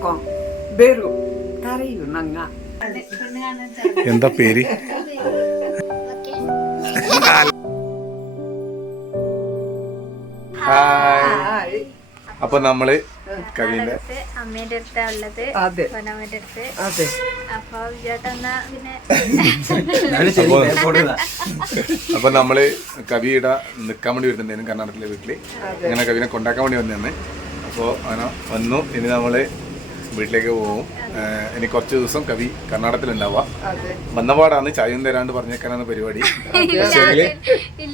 ദുഃഖം വരും. കരയൂ നങ്ങ. എന്താ പേര്? ഹായ്. അപ്പൊ നമ്മൾ കവിന്റെ അമ്മേന്റെ അടുത്താ ഉള്ളത് അതെ. പൊന്നമ്മേന്റെ അടുത്ത് അപ്പൊ അപ്പൊ നമ്മൾ കവിയുടെ നിക്കാൻ വേണ്ടി വരുന്നുണ്ടായിരുന്നു കർണാടകത്തിലെ വീട്ടിൽ. അങ്ങനെ കവിനെ കൊണ്ടാക്കാൻ വേണ്ടി വന്നതാണ് അപ്പോ അങ്ങനെ വന്നു. ഇനി നമ്മൾ വീട്ടിലേക്ക് പോകും. ഇനി കുറച്ച് ദിവസം കവി കർണാടകത്തിലുണ്ടാവുക. അതെ. വന്നപാടാണ് ചായം തരാണ്ട് പറഞ്ഞേക്കാനാണ് പരിപാടി.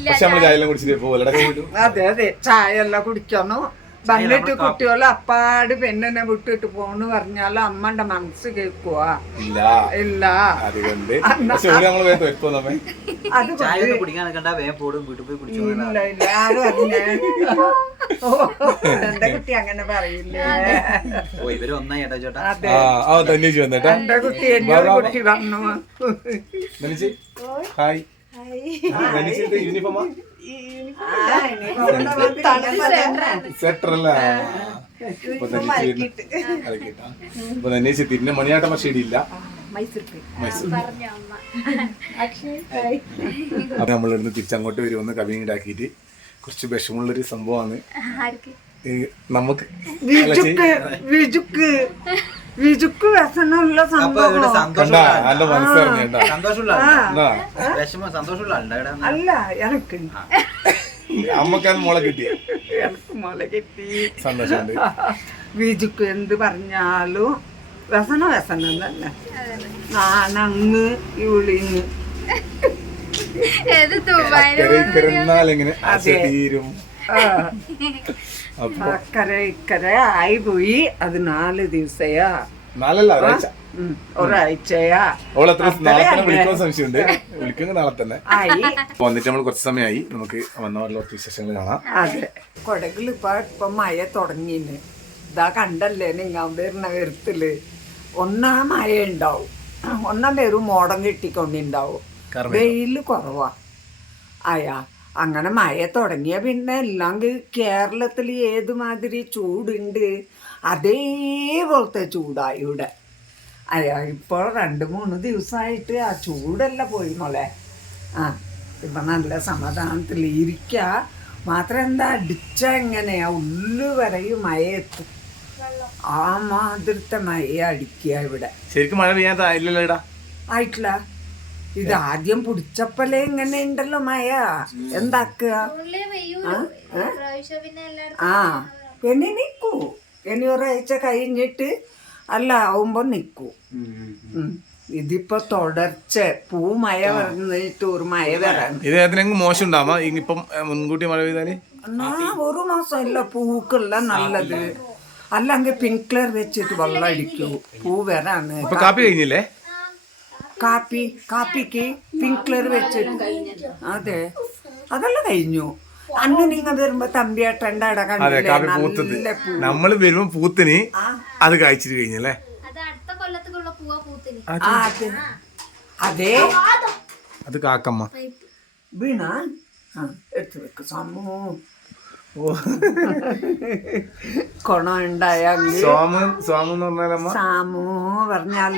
പക്ഷെ നമ്മൾ ചായ എല്ലാം കുടിച്ചിട്ട് പോകും അതെ അതെ. ചായ എല്ലാം കുടിക്കണം വന്നിട്ട് കുട്ടികളെ അപ്പാട് പെണ്ണിനെ വിട്ടിട്ട് പോണെന്ന് പറഞ്ഞാൽ അമ്മന്റെ മനസ്സ് കേൾക്കുക ഇല്ല. ഇല്ല. അതുകൊണ്ട്. പക്ഷെ ഇവിടെ നമ്മൾ വേഗം വെക്കോ നമ്മെ? അത് ചായ കുടിക്കാൻ വേഗം പോടും. വീട്ടിൽ പോയി കുടിച്ചു ഇല്ല ഇല്ല. ആരും എന്റെ കുട്ടി അങ്ങനെ പറയില്ലേ? ഓ ഇവർ ഒന്നായി ഏട്ടാ ചേട്ടാ? അതെ. ആ ആ ധന്യജി വന്നേട്ടാ. എന്റെ കുട്ടി എന്നോട് കുട്ടി വന്നു. ധനിച്ച് ഹായ്. ധനിച്ചിട്ട് യൂണിഫോമാ? ആ, ഇനിയിപ്പോ അവിടെ വന്നിട്ട് ഇങ്ങനെ സെറ്റർ അല്ല അപ്പൊ ധനിച്ച് അലക്കിട്ടാ അപ്പൊ ധനിച്ച് തിരിഞ്ഞ മണിയാട്ടം മൈസൂർ. അമ്മ. അപ്പൊ നമ്മൾ ഇവിടുന്ന് തിരിച്ചങ്ങോട്ട് വരുമെന്ന് കവി ഉണ്ടാക്കിയിട്ട് കുറച്ച് വിഷമുള്ളൊരു സംഭവമാണ്. ആർക്ക്? നമുക്ക് വിജുക്ക് വ്യസനമുള്ള സംഭവം. അല്ല എനക്ക്. അമ്മക്കാണ് മോളെ കിട്ടിയ. എനക്ക് കിട്ടി. സന്തോഷമുണ്ട്. വിജുക്ക് എന്ത് പറഞ്ഞാലും വ്യസനം വ്യസനം തന്നെ. നാണങ്ങ് ഇവിളിങ് ആശ തീരും അപ്പൊ അക്കരെ ഇക്കരെ ആയി പോയി അത് നാല് ദിവസയാ. നാലല്ല ഒരാഴ്ച. ഒരാഴ്ചയാ. അവൾ നാളെ തന്നെ വിളിക്കുന്ന സംശയമുണ്ട്. വിളിക്കുന്നത് നാളെ തന്നെ. ആയി. അപ്പൊ വന്നിട്ട് നമ്മൾ കുറച്ച് സമയമായി. നമുക്ക് കുറച്ച് വിശേഷങ്ങൾ കാണാം. അതെ. കൊടകിൽ ഇപ്പൊ ഇപ്പൊ മഴ തുടങ്ങിന് ഇതാ കണ്ടല്ലേ നിങ്ങൾ വരുന്ന വരുത്തിൽ? ഒന്നാം മഴ ഉണ്ടാവും ഒന്നാം പേരും മോടം കെട്ടിക്കൊണ്ടുണ്ടാവും. വെയിൽ കുറവാ. അയാ അങ്ങനെ മഴ തുടങ്ങിയ പിന്നെ എല്ലാം കേരളത്തിൽ ഏതുമാതിരി ചൂടുണ്ട്? അതേപോലത്തെ ചൂടാ ഇവിടെ. അയ്യാ ഇപ്പോൾ രണ്ട് മൂന്ന് ദിവസമായിട്ട് ആ ചൂടല്ല പോയി മോളെ. ആ ഇപ്പം നല്ല സമാധാനത്തിൽ ഇരിക്ക. മാത്രം എന്താ അടിച്ച എങ്ങനെയാ? ഉള്ളു വരെയും മഴ എത്തും. ആ മാതിരത്തെ മഴ അടിക്കുക ഇവിടെ. ശരിക്കും മഴ പെയ്യാത്ത ആയിട്ടില്ല. ഇത് ആദ്യം പിടിച്ചപ്പലേ ഇങ്ങനെ ഉണ്ടല്ലോ മായ. എന്താക്കുക? ആ പിന്നെ നിൽക്കൂ ഇനി ഒരാഴ്ച കഴിഞ്ഞിട്ട് അല്ല ആവുമ്പോ നിൽക്കൂ ഉം. ഇതിപ്പോ തുടർച്ച. പൂ മഴ വന്നിട്ട് ഒരു മഴ വരാൻ ഇത് ഏതിനെങ്കിലും മോശം ഉണ്ടാവാ ഇപ്പം മുൻകൂട്ടി മഴ പെയ്താൽ? എന്നാ ഒരു മാസം ഇല്ല പൂക്കുള്ള നല്ലത്. അല്ലെങ്കിൽ പിങ്ക് കളർ വെച്ചിട്ട് വെള്ളം അടിക്കൂ പൂ വരാണ്. കാപ്പി കഴിഞ്ഞില്ലേ? കാപ്പി കാപ്പിക്ക് സ്പ്രിങ്ക്ലർ വെച്ച് അതെ. അതെല്ലാം കഴിഞ്ഞു. അന്ന് നിങ്ങൾ വരുമ്പോ തമ്പിയേട്ടന്റെ അട അതെ കാപ്പി പൂത്തത്. വരുമ്പോ പൂത്തിന് അത് കഴിച്ചിട്ട് കഴിഞ്ഞല്ലേ? അത് അടുത്ത കൊല്ലത്തേക്കുള്ള പൂവാ പൂത്തിന്. ആ, അതെ. കാക്കമ്മ. വീണ? ആ എടുത്തു വെക്കും. സമൂ. ഓ കൊണ ഉണ്ടായാൽ സോമ സോമ എന്ന് പറഞ്ഞാലമ്മ സാമു പറഞ്ഞാൽ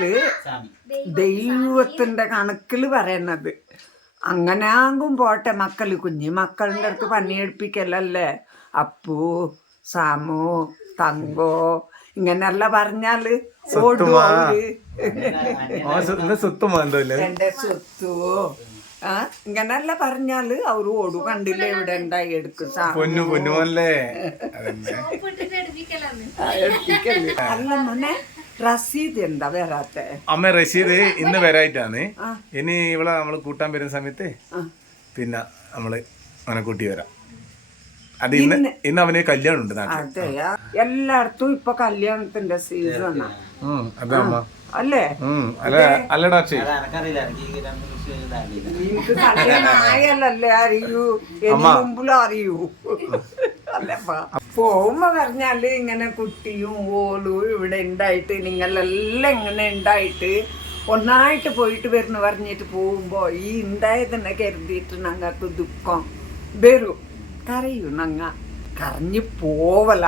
ദൈവത്തിന്റെ കണക്കിൽ പറയുന്നത് അങ്ങനെ ആകും പോട്ടെ മക്കൾ കുഞ്ഞു മക്കളുടെ അടുത്ത് പണിയെടുപ്പിക്കലല്ലേ? അപ്പു സാമു തങ്കോ ഇങ്ങനെയല്ല പറഞ്ഞാൽ ഓടുവാ എന്റെ സ്വത്തു ആ ഇങ്ങനെയല്ല പറഞ്ഞാൽ അവർ ഓടു. കണ്ടില്ല ഇവിടെ ഉണ്ടായി എടുക്കും പൊന്നു പൊന്നുമല്ലേ. അല്ല മോനെ റസീദ് എന്താ വരാത്തെ? അമ്മ റസീദ് ഇന്ന് വരായിട്ടാണ്. ഇനി ഇവിടെ നമ്മൾ കൂട്ടാൻ വരുന്ന സമയത്ത് പിന്നെ നമ്മൾ അവനെ കൂട്ടി വരാം. അത് ഇന്ന് ഇന്ന്. അവന് കല്യാണം ഉണ്ട് അതെയാ എല്ലായിടത്തും ഇപ്പൊ കല്യാണത്തിന്റെ സീസണാ അല്ലേ? അല്ല അല്ലടാ കല്യാണം ആയല്ലേ അറിയൂ? എനിക്ക് മുമ്പിലും അറിയൂ. അല്ലപ്പാ പോകുമ്പോ പറഞ്ഞാൽ ഇങ്ങനെ കുട്ടിയും ഓളും ഇവിടെ ഉണ്ടായിട്ട് നിങ്ങളെല്ലാം ഇങ്ങനെ ഉണ്ടായിട്ട് ഒന്നായിട്ട് പോയിട്ട് വരുന്നു പറഞ്ഞിട്ട് പോകുമ്പോ ഈ ഉണ്ടായതെന്നെ കരുതിയിട്ട് ഞങ്ങൾക്ക് ദുഃഖം. വരും. കരയൂ നങ്ങ കരഞ്ഞു പോവല.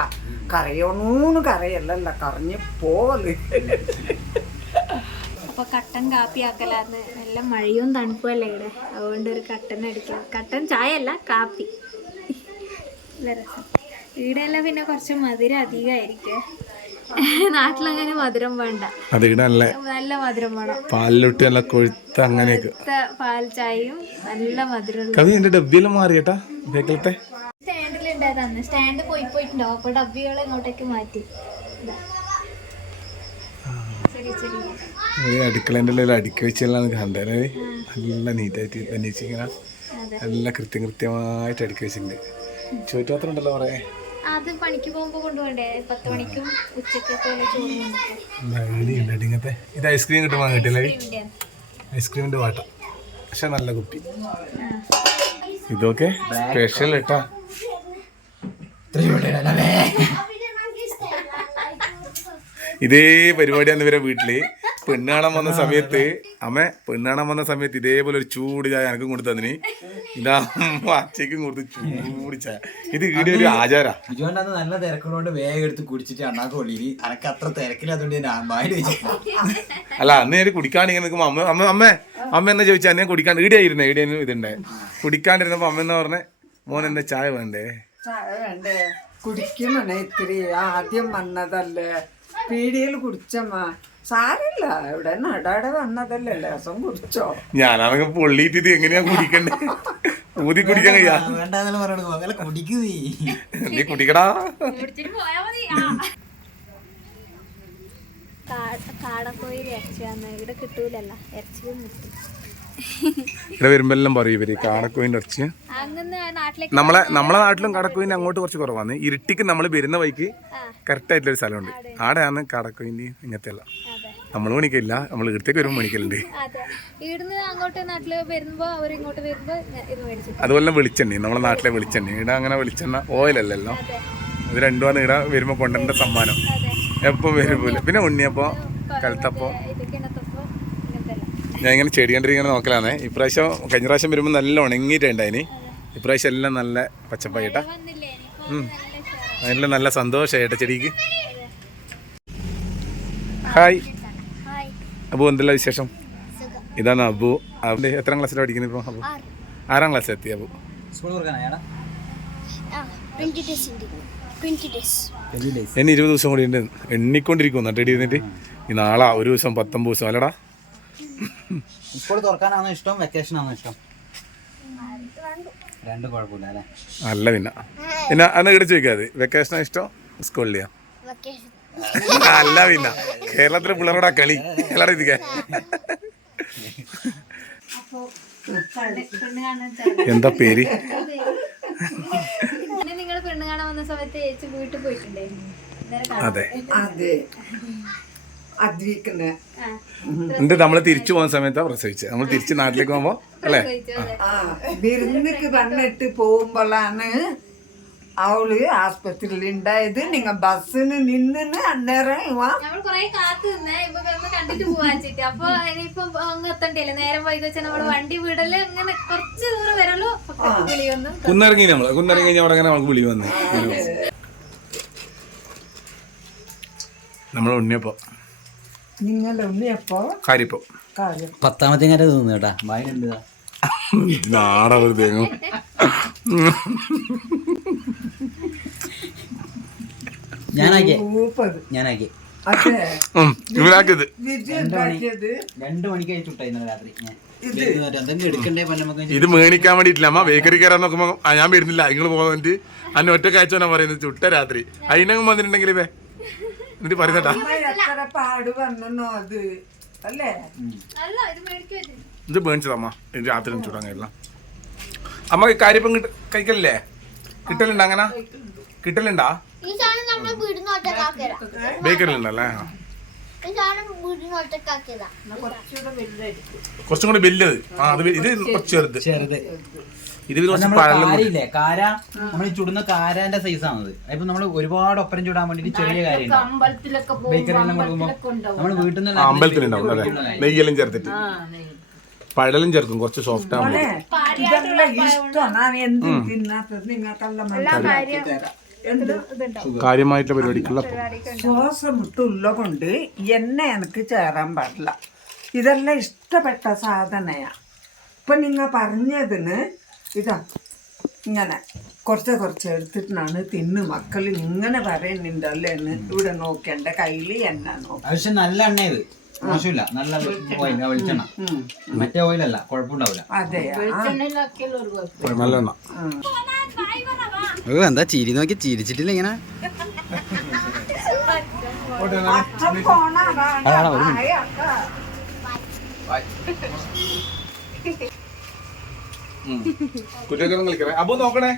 കരയണൂന്ന് കരയല്ലല്ല. കറഞ്ഞ് പോവൽ. അപ്പൊ കട്ടൻ കാപ്പി ആക്കലാന്ന് നല്ല മഴയും തണുപ്പും അല്ലേ ഇവിടെ. അതുകൊണ്ട് ഒരു കട്ടൻ അടിക്കാം. കട്ടൻ ചായ അല്ല കാപ്പി. നല്ല രസം. ഇവിടെയെല്ലാം പിന്നെ കുറച്ച് മധുരം അധികമായിരിക്കും. നാട്ടിലങ്ങനെ മധുരം വേണ്ട. നല്ല നല്ല മധുരം വേണം. പാലിലൊട്ടി നല്ല കൊഴുത്ത അങ്ങനെയൊക്കെ. പാൽ ചായയും നല്ല മധുരം കവി എന്റെ ഡബ്ബിയെല്ലാം മാറിയട്ടാ? ബേക്കലത്തെ സ്റ്റാൻഡിലുണ്ടായതാണ് സ്റ്റാൻഡ് പോയി പോയിട്ടുണ്ടാവും അപ്പൊ ഡബ്ബികളെ ഇങ്ങോട്ടേക്ക് മാറ്റി. ശരി ശരി അടുക്കളേന്റെ ഉള്ളിൽ അടുക്കി വെച്ചാലാണ് കണ്ടേ. നല്ല നീറ്റായിട്ട് അന്വേഷിക്കണ നല്ല കൃത്യം കൃത്യമായിട്ട് അടുക്കി വെച്ചിട്ടുണ്ട്. ചോറ്റ് പാത്രം ഉണ്ടല്ലോ പറയാ അത് പണിക്ക് പത്ത് മണിക്കും ഇങ്ങനത്തെ? ഇത് ഐസ്ക്രീം കിട്ടുമ്പോൾ കിട്ടില്ലേ? ഐസ്ക്രീമിന്റെ വാട്ട. പക്ഷെ നല്ല കുപ്പി. ഇതൊക്കെ സ്പെഷ്യൽ കേട്ടോ ഇതേ പരിപാടിയാണ് ഇവരെ വീട്ടിൽ. പെണ്ണ് കാണാൻ വന്ന സമയത്ത് അമ്മ പെണ്ണാണം വന്ന സമയത്ത് ഇതേപോലെ ഒരു ചൂട് ചായ എനക്കും കൊടുത്തു തന്നിന്. ഇതാ അച്ഛക്കും കൊടുത്ത് ചൂട് ചായ. ഇത് ഇവിടെ ഒരു ആചാരാ. അന്ന് നല്ല തിരക്കുള്ളതുകൊണ്ട് വേഗം എടുത്ത് കുടിച്ചിട്ട് അണ്ണാക്ക് കൊള്ളിയിൽ അനക്ക് അത്ര തിരക്കില്ലാത്തോണ്ട് ഞാൻ അല്ല അന്ന് ഞാൻ കുടിക്കാൻ ഇങ്ങനെ നിൽക്കുമ്പോ അമ്മ അമ്മ അമ്മ അമ്മ എന്നാ ചോദിച്ചാൽ ഞാൻ കുടിക്കാൻ ഈടെയായിരുന്നേ ഈടെയായിരുന്നു ഇതുണ്ടേ. കുടിക്കാണ്ടിരുന്നപ്പോ അമ്മ എന്നാ പറഞ്ഞേ? മോൻ എന്താ ചായ വേണ്ടേ? ചായ വേണ്ടേ? കുടിക്കുമണേ ഇത്തിരി. ആദ്യം വന്നതല്ലേ. പീടിയിൽ കുടിച്ചമ്മ. സാരില്ല ഇവിടെ നടാടെ വന്നതല്ലേ ലേസം കുടിച്ചോ. ഞാനാണെങ്കിൽ പൊള്ളിയിട്ട് ഇത് എങ്ങനെയാ കുടിക്കണ്ടേ? ഊതി കുടിക്കാൻ കഴിയാ. നീ. കുടിക്കടാ. ഇവിടെ വരുമ്പോ എല്ലാം പറയും ഇവർ കാടക്കോയിന്റെ ഇറച്ചി. നമ്മളെ നമ്മളെ നാട്ടിലും കടക്കോയിന്റെ അങ്ങോട്ട് കുറച്ച് കുറവാണ്. ഇരുട്ടിക്ക് നമ്മൾ വരുന്ന വഴിക്ക്. കറക്റ്റ് ആയിട്ടുള്ള ഒരു സ്ഥലമുണ്ട് ആടെയാണ് കടക്കോയിന്റെ ഇങ്ങനത്തെ എല്ലാം നമ്മൾ മണിക്കില്ല നമ്മൾ ഇവിടത്തേക്ക് വരുമ്പോൾ മണിക്കലുണ്ട് അതുപോലെ വെളിച്ചെണ്ണ നമ്മളെ നാട്ടിലെ വെളിച്ചെണ്ണ. ഇവിടെ അങ്ങനെ വെളിച്ചെണ്ണ ഓയിലല്ലല്ലോ. അതെ. ഇത് രണ്ടുമാണ് ഇവിടെ വരുമ്പോൾ കൊണ്ടുവരേണ്ട സമ്മാനം. എപ്പം വരുമ്പോൾ പിന്നെ ഉണ്ണിയപ്പോ കലത്തപ്പോ ഞാൻ ഇങ്ങനെ ചെടി കണ്ടിരിങ്ങനെ നോക്കലാന്നേ ഇപ്രാവശ്യം കഴിഞ്ഞ പ്രാവശ്യം വരുമ്പോൾ നല്ല ഉണങ്ങിയിട്ടുണ്ടായിന്. ഇപ്രാവശ്യം എല്ലാം നല്ല പച്ചപ്പായിട്ടാ. അതിനെല്ലാം നല്ല സന്തോഷമായിട്ട ചെടിക്ക്. ഹായ്. അബു എന്തെല്ലാം വിശേഷം? ഇതാണ് അബു. അവന്റെ എത്രാം ക്ലാസ്സിലാണ് പഠിക്കുന്നത് ഇപ്പോൾ അബു? ആറാം. ക്ലാസ്സിൽ എത്തി അബു? ഇനി. ഇരുപത് ദിവസം കൂടി ഉണ്ട്. എണ്ണിക്കൊണ്ടിരിക്കും നട്ടടി ഇരുന്നിട്ട് ഈ നാളെ ഒരു ദിവസം പത്തൊമ്പത് ദിവസം. അല്ലടാ. സ്കൂൾ തുറക്കാനാണോ ഇഷ്ടം? വെക്കേഷൻ ആണോ ഇഷ്ടം? രണ്ടും കുഴപ്പമില്ല അല്ലേ? അല്ല പിന്നെ. പിന്നെ അന്ന് കിടച്ചു വെക്കാതെ വെക്കേഷനാണ് ഇഷ്ടം? സ്കൂളിലെയാ? അല്ല പിന്നെ. കേരളത്തിലെ പിള്ളേരോടാ കളി. എല്ലാവരും കാണാൻ എന്താ പേര്? നിങ്ങൾ പെണ്ണ് കാണാൻ വന്ന സമയത്ത് ചേച്ചി വീട്ടിൽ പോയിട്ടുണ്ടായിരുന്നു അന്നേരം അതെ. അതെ. നമ്മൾ തിരിച്ചു പോകുന്ന സമയത്താ പ്രസവിച്ചത് നമ്മൾ തിരിച്ച് നാട്ടിലേക്ക് പോകുമ്പോ അല്ലേ? വിരുന്നിക്ക് വന്നിട്ട് പോകുമ്പോഴാണ് അവൾ ആസ്പത്രിയിൽ ഉണ്ടായത് നിങ്ങ ബസ്സിന് നിന്ന് അന്നേരം നമ്മൾ കൊറേ കാത്തു നിന്നേ ഇപ്പൊ കണ്ടിട്ട് പോവാൻ വെച്ചിട്ട് അപ്പൊ ഇനിയിപ്പൊ അങ്ങ് എത്തണ്ടല്ലേ നേരം വൈകി വെച്ചാൽ നമ്മൾ വണ്ടി വിടൽ അങ്ങനെ കുറച്ച് ദൂരം കുന്നിറങ്ങി നമ്മൾ കുന്നിറങ്ങി കഴിഞ്ഞാൽ അവിടെ നമുക്ക് വിളി വന്നേ. നമ്മൾ ഉണ്ണിയപ്പോ. നിങ്ങൾ ഉണ്ണിയപ്പോ കാര്യപ്പോ. കാര്യം. പത്താമത്തെ കാര്യം തോന്നുന്നു കേട്ടാ. നാടകം ഞാനാക്കിയേ. ഞാനാക്കി രണ്ടു ഇന്നലെ രാത്രി. ഞാൻ ഇത്. മേണിക്കാൻ വേണ്ടിട്ടില്ല അമ്മ ബേക്കറി കയറാൻ നോക്കുമ്പോ ആ ഞാൻ വരുന്നില്ല. നിങ്ങൾ പോകുന്നിട്ട് അന്നെ ഒറ്റ കാഴ്ച പറയുന്നത് ചുട്ട രാത്രി. അതിനും വന്നിട്ടുണ്ടെങ്കിൽ ഇവേ എന്നിട്ട് പറയുന്നട്ടാ അമ്മ പാട് വന്നോ അത്. അല്ലേ? ഇത് മേടിച്ചതമ്മ രാത്രി ചൂടാൻ കഴിയില്ല. അമ്മ കാര്യപ്പം കിട്ട കഴിക്കലില്ലേ? കിട്ടലുണ്ടോ അങ്ങനെ? കിട്ടലുണ്ടാ? ഈ സാധനം നമ്മൾ ഒറ്റക്കാക്കിയതാ ബേക്കറി ഉണ്ടല്ലേ ഈ സാധനം വീടിന് ഒറ്റക്കാക്കിയതാ കുറച്ചും കൂടി വലുത്. ആ അത് വെ- ഇത് കുറച്ച് ചെറുത്. ചെറുത്. ഇത് കുറച്ച് നമ്മൾ പഴലും കൂടി. കാരയില്ലേ? കാര നമ്മൾ ചുടുന്ന കാരന്റെ സൈസാണത്. ആണത് ഇപ്പൊ നമ്മൾ ഒരുപാട് ഒപ്പരം ചുടാൻ വേണ്ടിട്ട് ചെറിയ കാര്യം ബേക്കറിയെല്ലാം കൊടുക്കുമ്പോ നമ്മൾ വീട്ടിൽ നിന്ന് ആ, അമ്പലത്തിലുണ്ടാവും. നെയ്യെല്ലാം ചേർത്തിട്ട്. പഴലും ചേർക്കും. കുറച്ച് സോഫ്റ്റ് ആകുമ്പോൾ ഇതെല്ലാം ഇഷ്ടമാണ് ഞാൻ എന്തും തിന്നാത്തത്? നിങ്ങൾക്കെല്ലാം മനസ്സിലാക്കി തരാം. കാര്യമായിട്ടുള്ള പരിപാടിക്കുള്ള ശ്വാസം വിട്ടുള്ള കൊണ്ട് എന്നെ എനിക്ക് ചേരാൻ പാടില്ല. ഇതെല്ലാം ഇഷ്ടപ്പെട്ട സാധനയാ. ഇപ്പൊ നിങ്ങൾ പറഞ്ഞതിന് ഇതാ ഇങ്ങനെ കുറച്ച് കുറച്ച് എടുത്തിട്ടാണ് തിന്ന് മക്കൾ ഇങ്ങനെ പറയുന്നുണ്ടല്ലേ എന്ന് ഇവിടെ നോക്കേണ്ട കയ്യിൽ എണ്ണ നോക്കി. നല്ല എണ്ണ ഇത്. മോശമില്ല. നല്ല ഓയിൽ വെളിച്ചെണ്ണ. മറ്റേ ഓയിലല്ല കുഴപ്പമുണ്ടാവില്ല അതെ നല്ലെണ്ണ ഓ എന്താ ചിരി നോക്കി ചിരിച്ചിട്ടില്ല ഇങ്ങനെ അപ്പൊ നോക്കണേ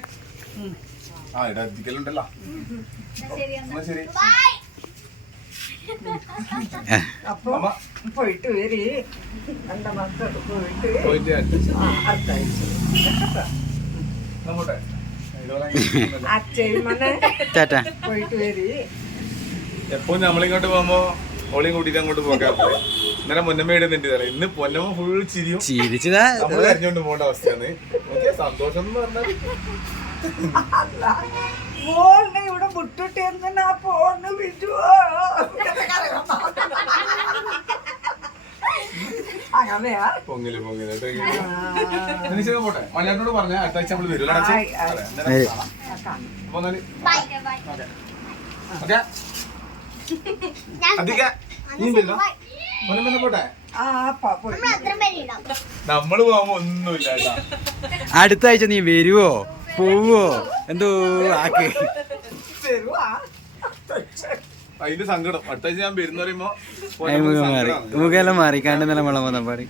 ആ പോയിട്ട് വരി പോയിട്ട് പോയിട്ട് ആ, ടാറ്റ. എപ്പോ നമ്മളിങ്ങോട്ട് പോകുമ്പോ ഓളിയും കൂട്ടിട്ട് അങ്ങോട്ട് പോകാം ഇന്നലെ മുന്നമ്മ ഇടുന്നുണ്ട് ഇന്ന് പൊന്നമ്മ ഫുൾ ചിരിയും. ചിരിച്ചതാ. നമ്മൾ കരഞ്ഞോണ്ട് പോകേണ്ട അവസ്ഥയാണ്. സന്തോഷം എന്ന് പറഞ്ഞാൽ ഇവിടെ വിട്ടിട്ട് എന്തിനാ പോന്ന് വിടുവോ? അങ്ങനെയാ പോട്ടെ? നമ്മൾ നമ്മൾ പോകുമ്പോ ഒന്നുമില്ല അടുത്ത ആഴ്ച നീ വരുവോ? പോവോ? എന്തോ ആക്കി. തരുവാ അതിന്റെ സങ്കടം. അടുത്താഴ്ച ഞാൻ വരുന്ന പറയുമ്പോ മാറി. മുഖമെല്ലാം മാറി. കണ്ട നില വെള്ളം വന്നാൽ മാറി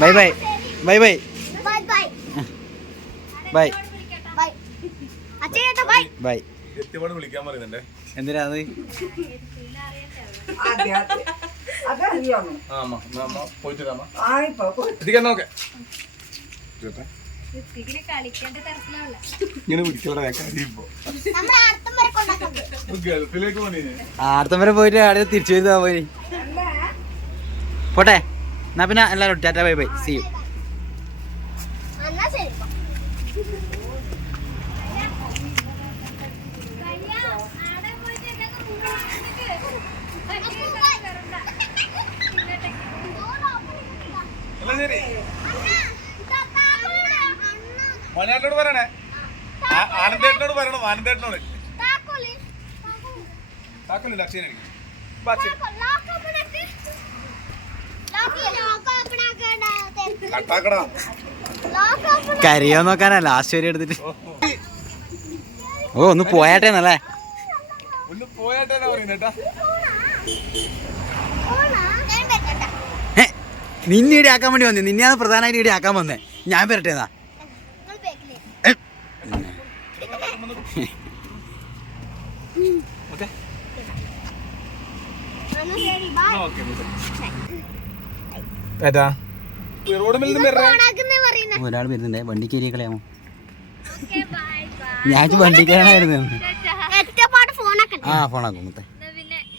bye bye. Bye bye. Bye bye. എത്തിപ്പാട് വിളിക്കാൻ പറയുന്നുണ്ടേ. എന്തിനാ അത്? പോയിട്ട് നോക്കെ ആർത്തം വരെ പോയിട്ട് അവിടെ തിരിച്ചു വരുന്ന പോയി. പോട്ടെ. എന്നാ പിന്നെ എല്ലാരും tata bye bye. See you ശരി? ശരി പറയണേ. ആ- ആനന്ദേട്ടനോട് പറയണം? ആനന്ദേട്ടനോട്. താക്കല്ലേ അക്ഷയനെ കട്ടാക്കടാ. കരയോ നോക്കാനാ ലാസ്റ്റ് വരെ എടുത്തിട്ട്. ഓ ഒന്ന് പോയാട്ടെ എന്നല്ലേ ഒന്ന് പോയാട്ടെ നിന്നെ ഇടി ആക്കാൻ വേണ്ടി വന്നേ. നിന്നെയാണ് പ്രധാനമായിട്ട് ഇടി ആക്കാൻ വന്നേ. ഞാൻ വരട്ടെ എന്നാ ഓക്കെ ഓക്കെ ഏട്ടാ റോഡ് മില്ലിൽ നിന്ന് വരണേ ഒരാൾ വരുന്നുണ്ടേ. വണ്ടി കയറി കളയാമോ ഞാൻ വണ്ടി കയറാനായിരുന്നു ആ ഫോണാക്കും മുത്തേ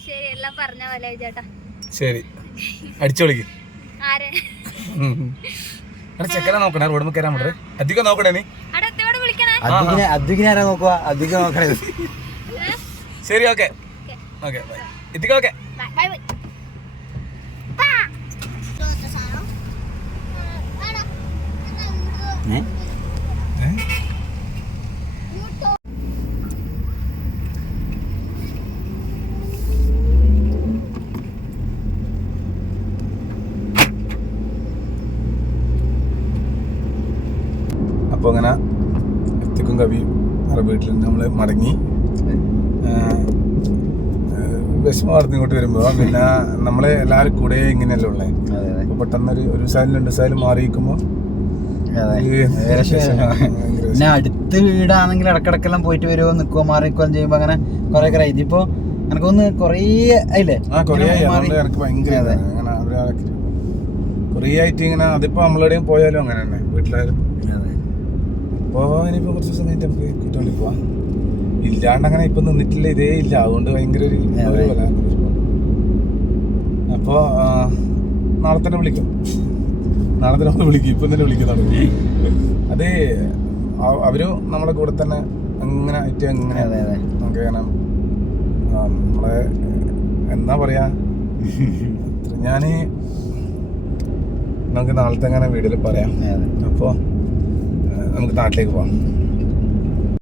ശരി എല്ലാം പറഞ്ഞ പോലെ ശരി. അടിച്ചു വിളിക്ക് ആരെ? ചെക്കനെ നോക്കണേ റോഡ് മിൽ കയറാൻ വിടേ അധികം നോക്കണേ നീ. അധികം നോക്കുക അധികം ശരി ഓക്കെ. ഓക്കെ എത്തിക്കോ ഓക്കെ ബൈ ബൈ സാധനം ഏ? അപ്പോൾ അങ്ങനെ എത്തിക്കും കവിയും അവരുടെ വീട്ടിൽ നമ്മൾ മടങ്ങി. വിഷമം മാർന്ന് ഇങ്ങോട്ട് വരുമ്പോ പിന്നെ നമ്മളെ എല്ലാവരും കൂടെ ഇങ്ങനെയല്ലേ ഉള്ളേ? പെട്ടെന്ന് ഒരു ഒരു സ്ഥലം രണ്ട് സ്ഥലം മാറിയിരിക്കുമ്പോൾ പിന്നെ അടുത്ത് വീടാണെങ്കിൽ ഇടക്കിടക്കെല്ലാം പോയിട്ട് വരുമോ നിക്കുവോ മാറി ചെയ്യുമ്പോ അങ്ങനെ കുറെ കുറെ ഇതിപ്പോ എനിക്കൊന്ന് കൊറേ അല്ലേ കൊറേ ആയിട്ട് ഇങ്ങനെ അതിപ്പോ നമ്മളെവിടെയും പോയാലും അങ്ങനെ തന്നെ വീട്ടിലായാലും. അപ്പോൾ ഇനിയിപ്പോ കുറച്ച് സമയത്ത് നമുക്ക് കിട്ടുകൊണ്ട് ഇല്ലാണ്ട് അങ്ങനെ ഇപ്പൊ നിന്നിട്ടില്ല ഇതേ ഇല്ല. അതുകൊണ്ട് ഭയങ്കര ഒരു അപ്പോ നാളെ തന്നെ വിളിക്കും. നാളെ തന്നെ ഒന്ന് വിളിക്കും. ഇപ്പം തന്നെ വിളിക്കുന്നതാണ് അത് അവർ നമ്മളെ കൂടെ തന്നെ അങ്ങനെ ആയിട്ട് അങ്ങനെ. നമുക്ക് കാരണം നമ്മളെ എന്നാ പറയാ? ഞാൻ നമുക്ക് നാളത്തെ അങ്ങനെ വീട്ടിൽ പറയാം. അപ്പോ അപ്പോൾ നമുക്ക് നാട്ടിലേക്ക് പോവാം.